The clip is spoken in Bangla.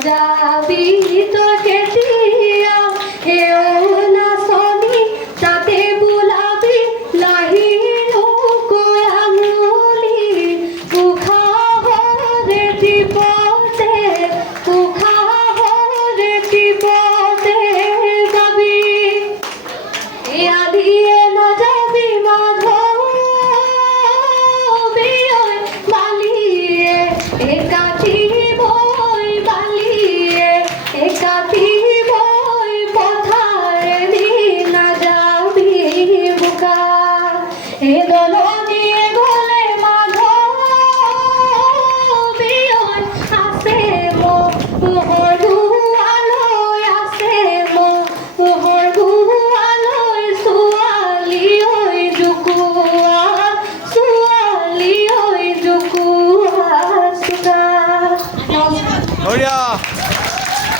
নজাবি তো কেতিয়া এও না সনি তাতে বুলাবি লাহি কোয়ামুলি উখা হরে টিপতে উখা হরে টিপতে যাবি আদিয়ে নজাবি মাধবী বালিয়ে একাঠি বই বালিয়ে একাঠি বই পথারে দিনা যাবি বুকা এ দল দিয়ে গলে মাধবী আসে মোহর দুয়ালয় আসে মোহর দুয়ালয় সুয়ালি ওই জুকুয়া সুয়ালি ওই জুকুয়া সুকা বঢ়িয়া।